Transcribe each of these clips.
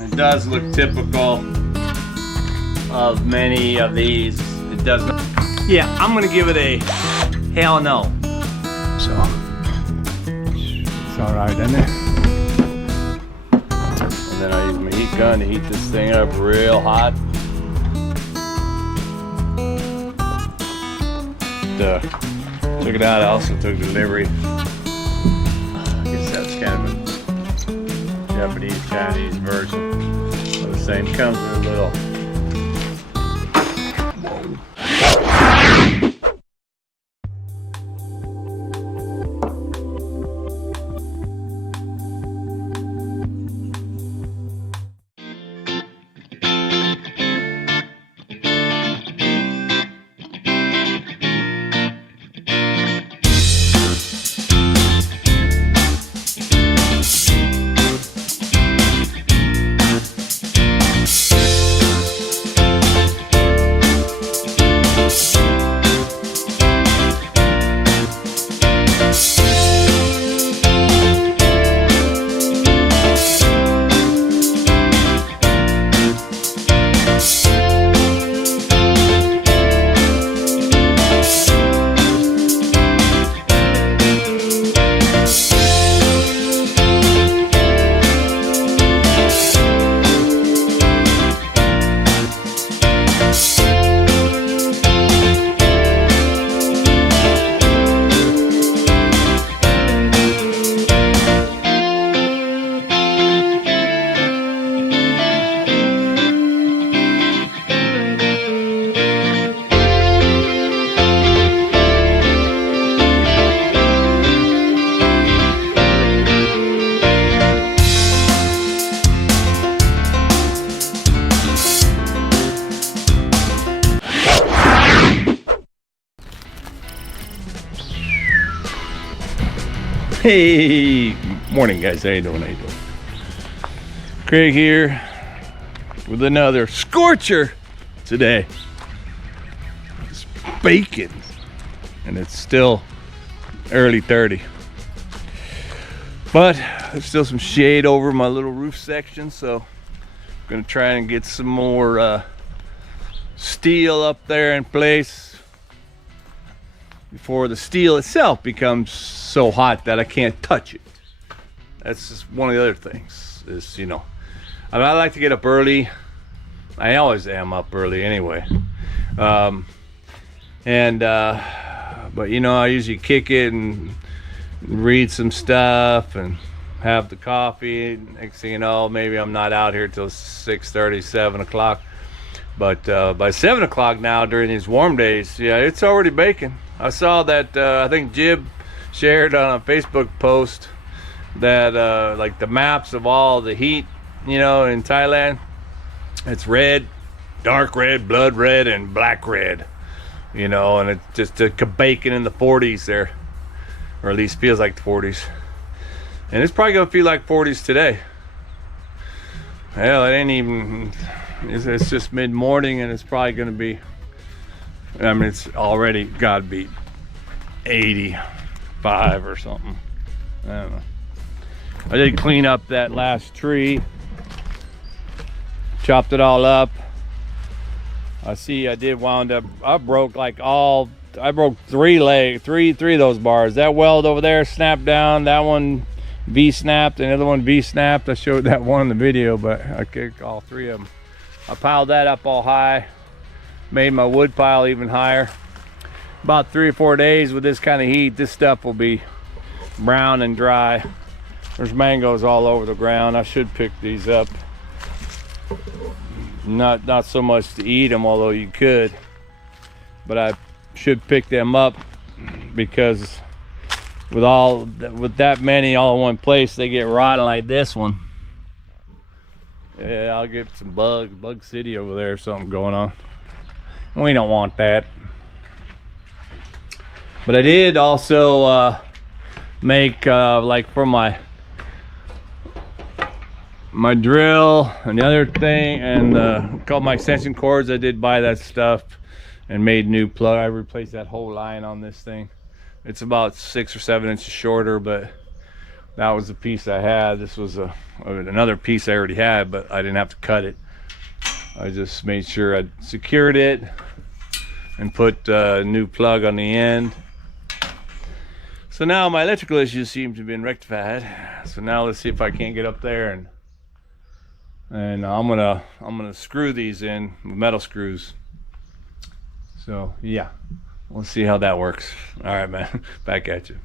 It does look typical of many of these. It does not. Yeah, I'm gonna give it a hell no. So it's all right, isn't it? And then I use my heat gun to heat this thing up real hot. Took it out. I also took delivery. I guess that's kind of a Japanese Chinese version of the same. Comes with a little. Hey, morning guys, how you doing? Craig here with another scorcher today. It's baking and it's still early 30, but there's still some shade over my little roof section, so I'm gonna try and get some more steel up there in place before the steel itself becomes so hot that I can't touch it. That's just one of the other things is, you know, I mean, I like to get up early. I always am up early anyway. But you know, I usually kick it and read some stuff and have the coffee. Next thing you know, maybe I'm not out here till 6:30, 7 o'clock. But by 7 o'clock now during these warm days, yeah, it's already baking. I saw that I think Jib shared on a Facebook post that like the maps of all the heat, you know, in Thailand, it's red, dark red, blood red, and black red, you know, and it's just baking in the 40s there, or at least feels like the 40s, and it's probably gonna feel like 40s today. Hell, it ain't even, it's just mid-morning, and it's probably gonna be, I mean, it's already gotta be 85 or something. I don't know. I did clean up that last tree, chopped it all up. I see I did wound up, I broke like all, I broke three of those bars. That weld over there snapped down, that one V-snapped, and the other one V-snapped. I showed that one in the video, but I kicked all three of them. I piled that up all high, made my wood pile even higher. About 3 or 4 days with this kind of heat, this stuff will be brown and dry. There's mangoes all over the ground. I should pick these up. Not so much to eat them, although you could, but I should pick them up because with that many all in one place, they get rotten like this one. Yeah, I'll get some bug city over there or something going on. We don't want that. But I did also make like for my drill and the other thing, and a couple of my extension cords, I did buy that stuff and made new plug. I replaced that whole line on this thing. It's about 6 or 7 inches shorter, but That was the piece I had. This was another piece I already had, but I didn't have to cut it. I just made sure I secured it and put a new plug on the end. So now my electrical issues seem to have been rectified. So now let's see if I can't get up there, and I'm gonna screw these in with metal screws. So yeah, we'll see how that works. All right, man, back at you.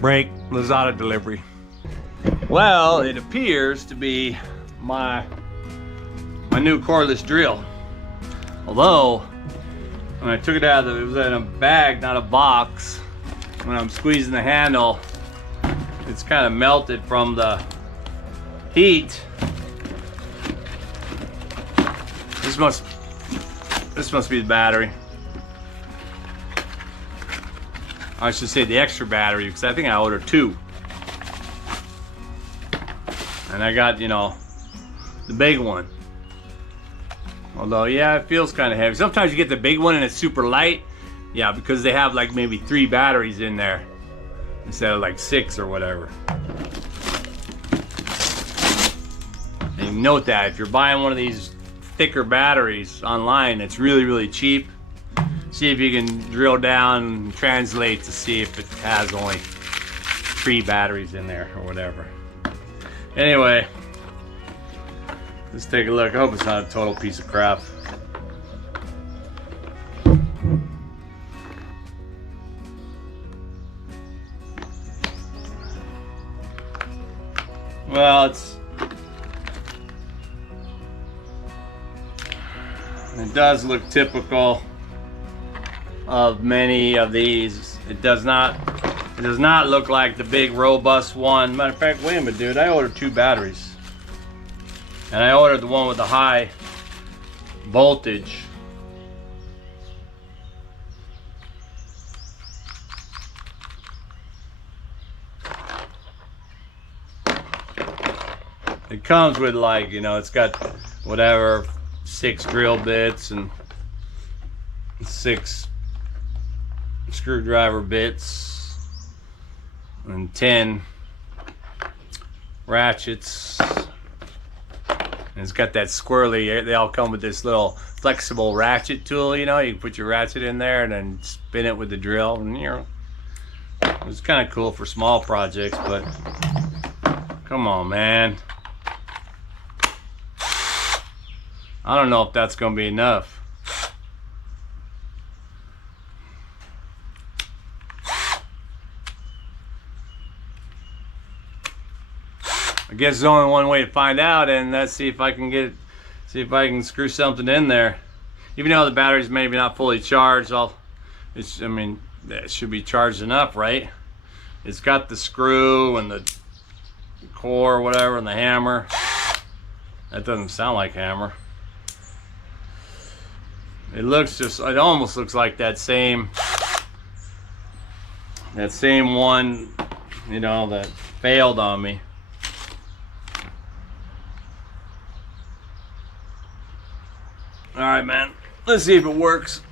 Break, Lazada delivery. Well, it appears to be my new cordless drill. Although, when I took it out, it was in a bag, not a box. When I'm squeezing the handle, it's kind of melted from the heat. This must be the battery. I should say the extra battery, because I think I ordered 2. And I got, you know, the big one. Although, yeah, it feels kind of heavy. Sometimes you get the big one and it's super light. Yeah, because they have like maybe 3 batteries in there instead of like 6 or whatever. And note that if you're buying one of these thicker batteries online, it's really, really cheap. See if you can drill down and translate to see if it has only 3 batteries in there or whatever. Anyway, let's take a look. I hope it's not a total piece of crap. Well, it does look typical of many of these. It does not look like the big robust one. Matter of fact, wait a minute, dude, I ordered 2 batteries. And I ordered the one with the high voltage. It comes with, like, you know, it's got whatever 6 drill bits and 6 screwdriver bits and 10 ratchets, and it's got that squirrely, they all come with this little flexible ratchet tool, you know, you can put your ratchet in there and then spin it with the drill, and you know, it's kind of cool for small projects, but come on, man, I don't know if that's gonna be enough. I guess there's only one way to find out, and let's see if I can screw something in there. Even though the battery's maybe not fully charged, I mean, it should be charged enough, right? It's got the screw and the core, whatever, and the hammer. That doesn't sound like hammer. It almost looks like that same one, you know, that failed on me. All right, man, let's see if it works.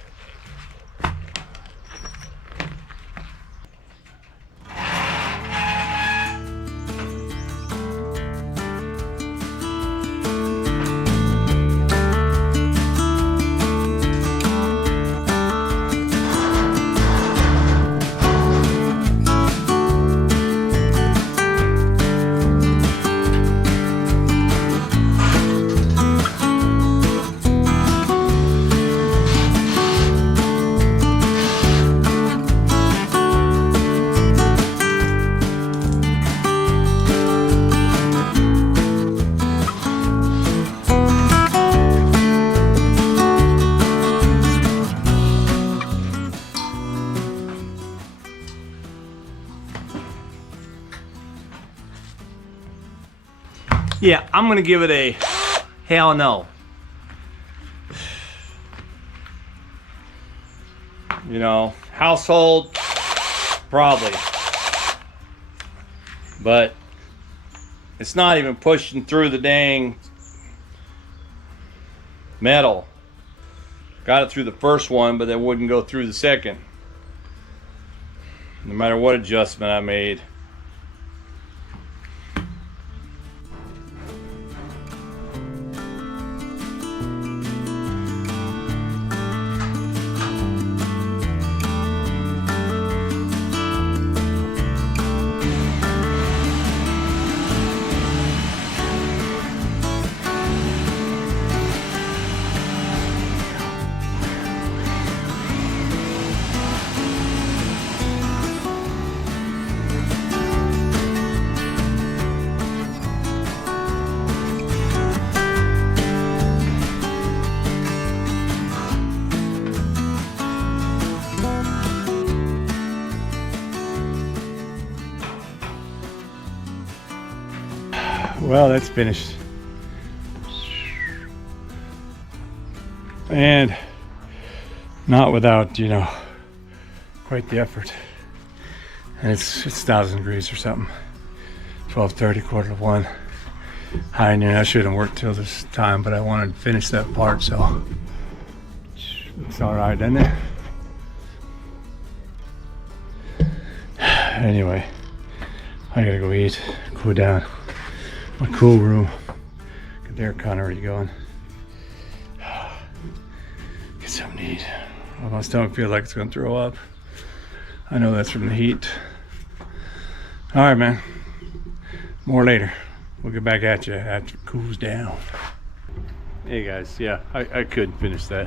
Yeah, I'm gonna give it a hell no. You know, household, probably. But it's not even pushing through the dang metal. Got it through the first one, but it wouldn't go through the second. No matter what adjustment I made. Well, that's finished. And not without, you know, quite the effort. And it's 1,000 degrees or something. 12:30, quarter to 1. High noon. I shouldn't work till this time, but I wanted to finish that part, so it's all right, isn't it? Anyway, I gotta go eat, cool down. My cool room. Get there, Khun already going. Get something to eat. Oh, my stomach feels like it's gonna throw up. I know that's from the heat. All right, man. More later. We'll get back at you after it cools down. Hey guys, yeah, I couldn't finish that.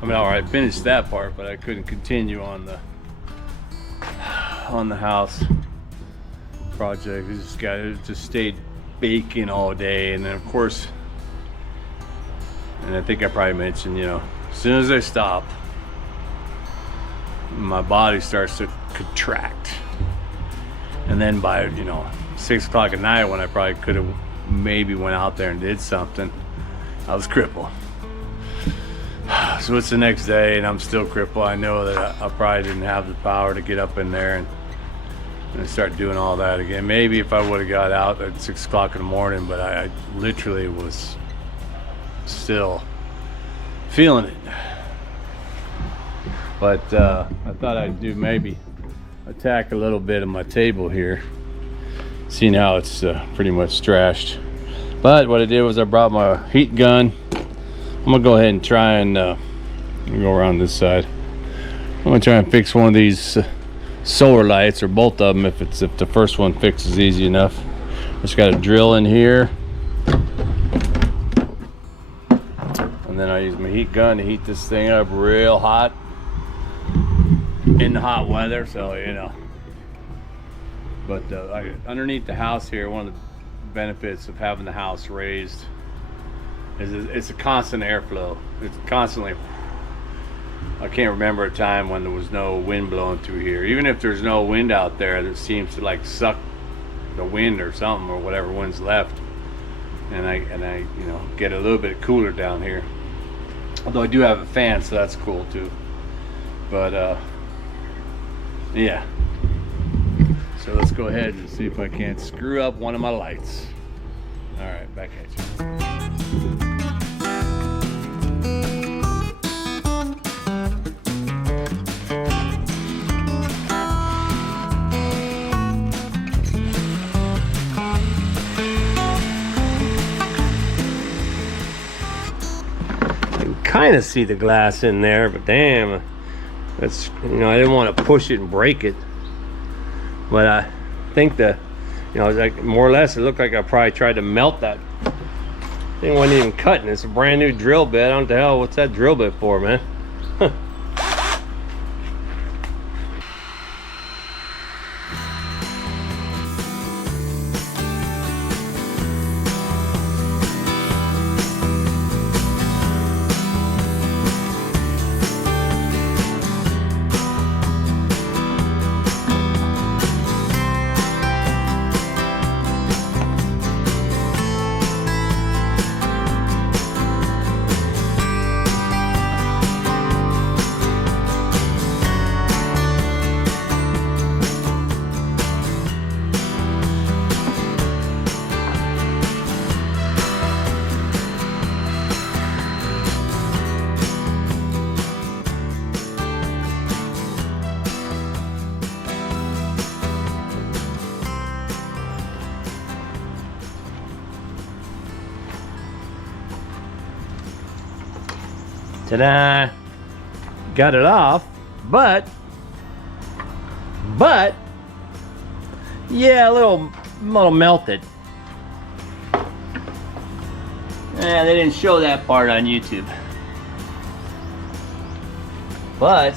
I mean, all right, finished that part, but I couldn't continue on the house project. It just stayed baking all day, and then of course, and I think I probably mentioned, you know, as soon as I stop, my body starts to contract, and then by, you know, 6 o'clock at night, when I probably could have maybe went out there and did something, I was crippled. So it's the next day and I'm still crippled. I know that I probably didn't have the power to get up in there and start doing all that again. Maybe if I would have got out at 6 o'clock in the morning, but I literally was still feeling it. But I thought I'd do maybe attack a little bit of my table here, seeing how it's pretty much trashed. But what I did was I brought my heat gun. I'm gonna go ahead and try and go around this side. I'm gonna try and fix one of these solar lights, or both of them, if the first one fixes easy enough. Just got a drill in here, and then I use my heat gun to heat this thing up real hot in the hot weather, so you know. But underneath the house here, one of the benefits of having the house raised is it's a constant airflow. It's constantly, I can't remember a time when there was no wind blowing through here. Even if there's no wind out there, that seems to like suck the wind or something, or whatever wind's left, and I you know, get a little bit cooler down here. Although I do have a fan, so that's cool too. But yeah. So let's go ahead and see if I can't screw up one of my lights. All right, back at you. I can kind of see the glass in there, but damn, that's, you know, I didn't want to push it and break it. But I think you know, like more or less, it looked like I probably tried to melt that thing. Wasn't even cutting. It's a brand new drill bit. I don't know the hell, what's that drill bit for, man? Huh. Ta-da! Got it off, but yeah, a little melted. Yeah, they didn't show that part on YouTube. But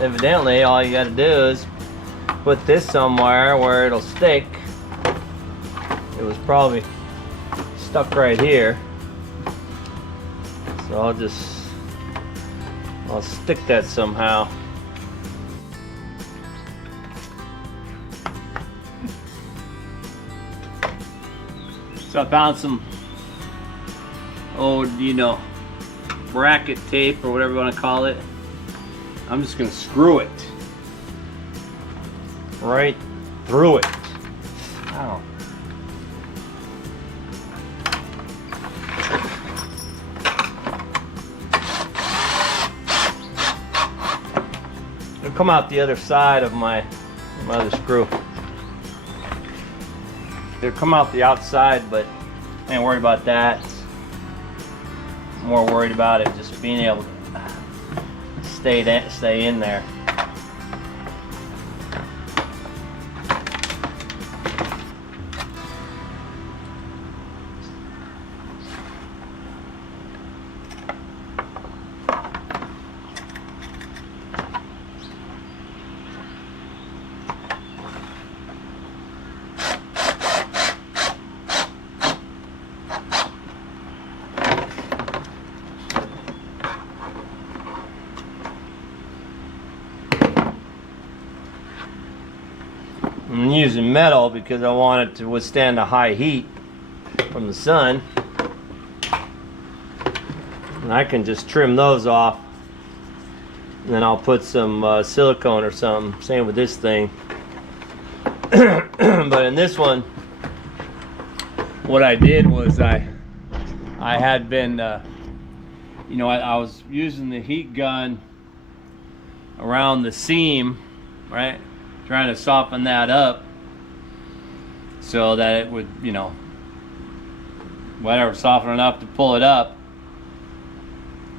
evidently all you gotta do is put this somewhere where it'll stick. It was probably stuck right here. So I'll stick that somehow. So I found some old, you know, bracket tape or whatever you want to call it. I'm just gonna screw it right through it. Ow. It'll come out the other side of my other screw. It'll come out the outside, but I ain't worried about that. I'm more worried about it just being able to stay in there. I'm using metal because I want it to withstand the high heat from the sun. And I can just trim those off. And then I'll put some silicone or something. Same with this thing. But in this one, what I did was I had been, you know, I was using the heat gun around the seam, right? Trying to soften that up so that it would, you know, whatever, soften enough to pull it up.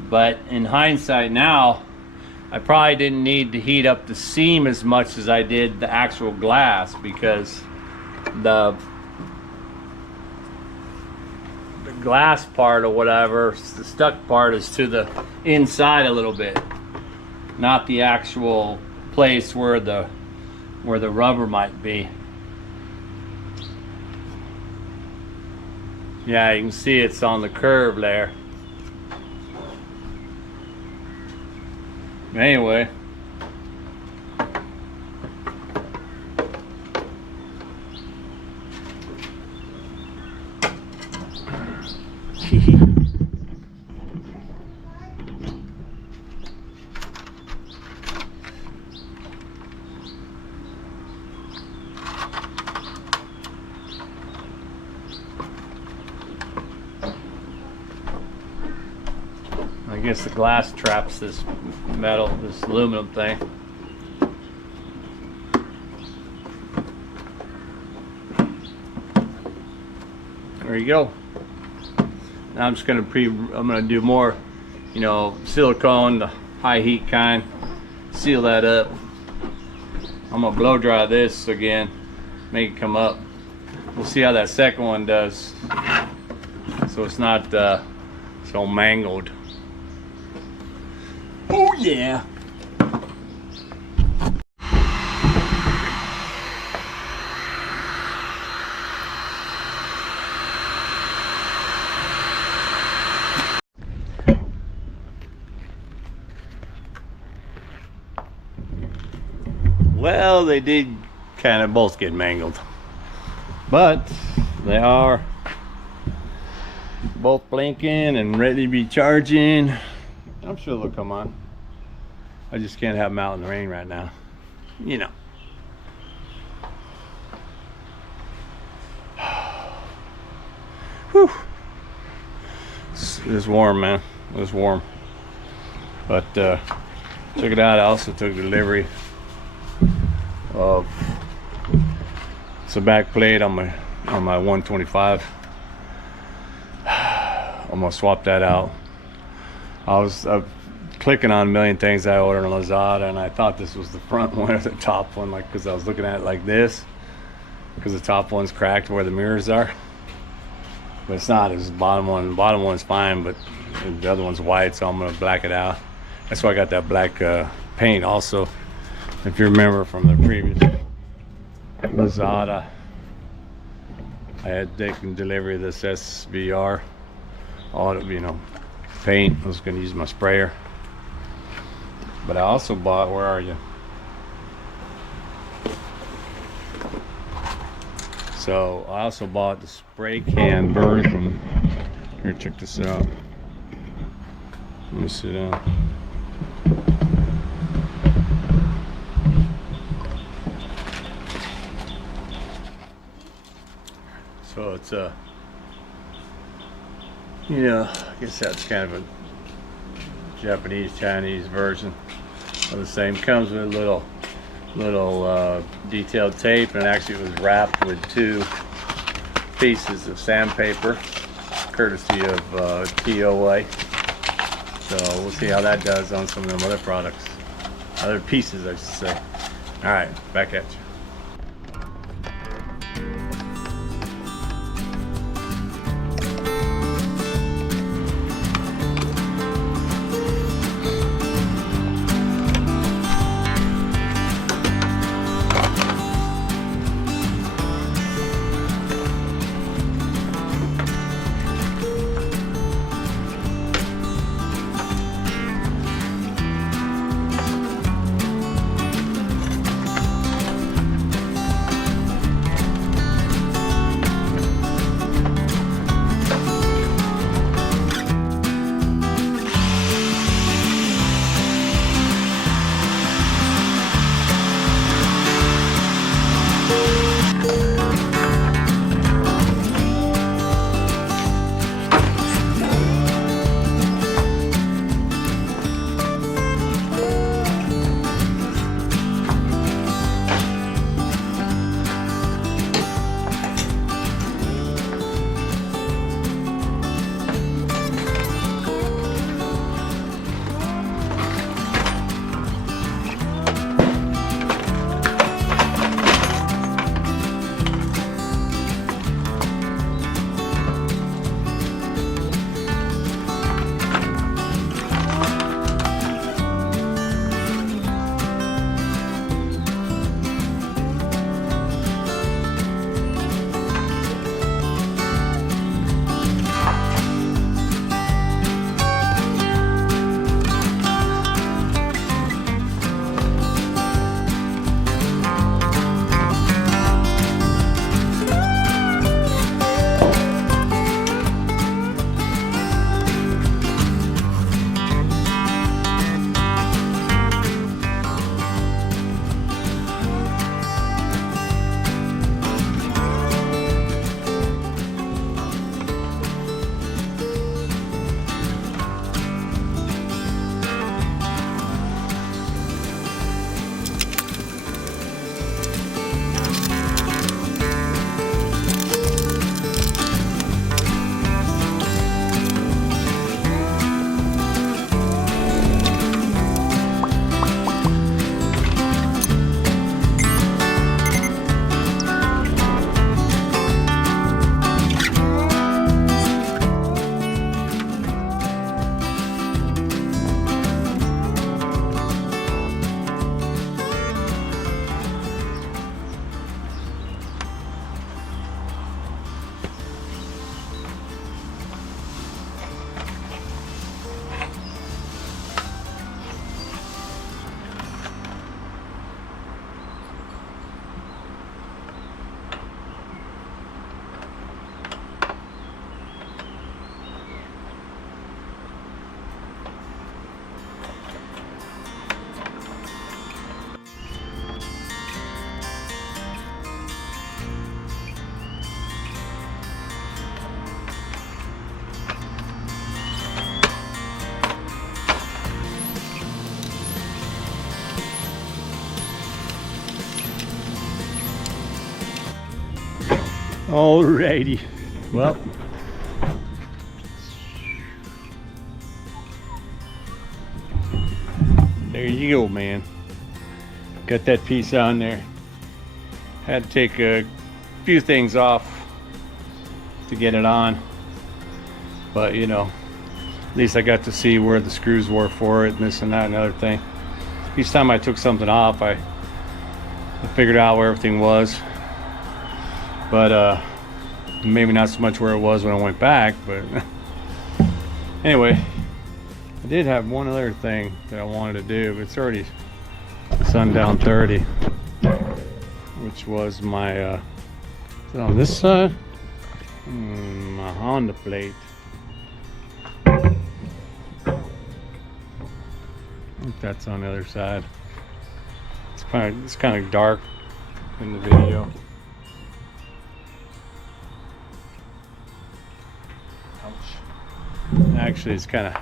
But in hindsight now, I probably didn't need to heat up the seam as much as I did the actual glass, because the glass part or whatever, the stuck part, is to the inside a little bit, not the actual place where the rubber might be. Yeah, you can see it's on the curve there. Anyway, I guess the glass traps this metal, this aluminum thing. There you go. Now I'm just gonna I'm gonna do more, you know, silicone, the high heat kind. Seal that up. I'm gonna blow dry this again, make it come up. We'll see how that second one does, so it's not so mangled. Oh yeah. Well, they did kind of both get mangled, but they are both blinking and ready to be charging. I'm sure they'll come on. I just can't have them out in the rain right now, you know. Whew. It's warm, man. It's warm. But check it out. I also took delivery of it's a back plate on my 125. I'm gonna swap that out. I was clicking on a million things I ordered on Lazada, and I thought this was the front one or the top one, like, because I was looking at it like this, because the top one's cracked where the mirrors are, but it's not. It's the bottom one. The bottom one's fine, but the other one's white, so I'm gonna black it out. That's why I got that black paint also. If you remember from the previous Lazada, I had taken delivery of this SVR, paint. I was going to use my sprayer, but I also bought, where are you? So I also bought the spray can version. Here, check this out. Let me sit down. So it's I guess that's kind of a Japanese, Chinese version of the same. Comes with a little detailed tape, and actually it was wrapped with 2 pieces of sandpaper, courtesy of TOA. So we'll see how that does on some of them other products, other pieces, I should say. All right, back at you. Alrighty, well, There you go, man. Got that piece on there. Had to take a few things off to get it on, but you know, at least I got to see where the screws were for it and this and that and other thing. Each time I took something off, I figured out where everything was, but maybe not so much where it was when I went back. But anyway, I did have one other thing that I wanted to do, but it's already sundown 30, which was my on this side, my Honda plate. I think that's on the other side. It's kind of dark in the video. Ouch. Actually, it's kind of,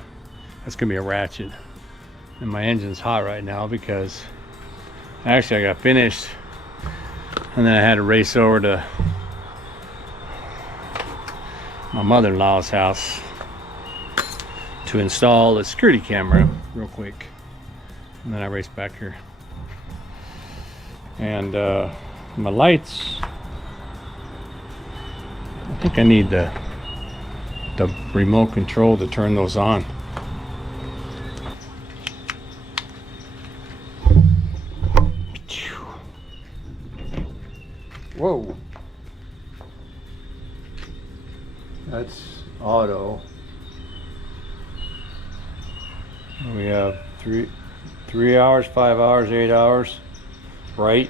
that's gonna be a ratchet, and my engine's hot right now because actually I got finished, and then I had to race over to my mother-in-law's house to install a security camera real quick, and then I raced back here. And my lights, I think I need the remote control to turn those on. Whoa, that's auto. We have 3 hours, 5 hours, 8 hours, right?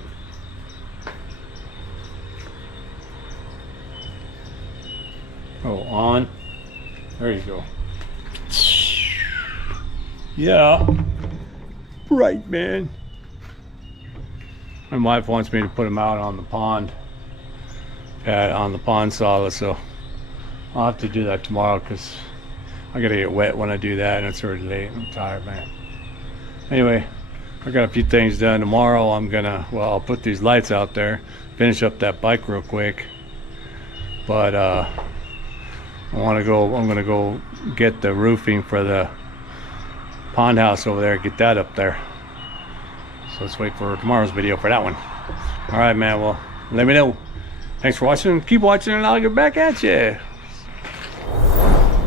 Oh, on. There you go. Yeah, right, man. My wife wants me to put them out on the pond, on the pond solid, so I'll have to do that tomorrow because I gotta get wet when I do that, and it's already late. I'm tired, man. Anyway, I got a few things done. Tomorrow I'm gonna, well, I'll put these lights out there, finish up that bike real quick, but I'm gonna go get the roofing for the pond house over there, get that up there. So let's wait for tomorrow's video for that one. All right, man, well, let me know. Thanks for watching. Keep watching, and I'll get back at you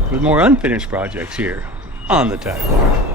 with more unfinished projects here on the Tide Bar.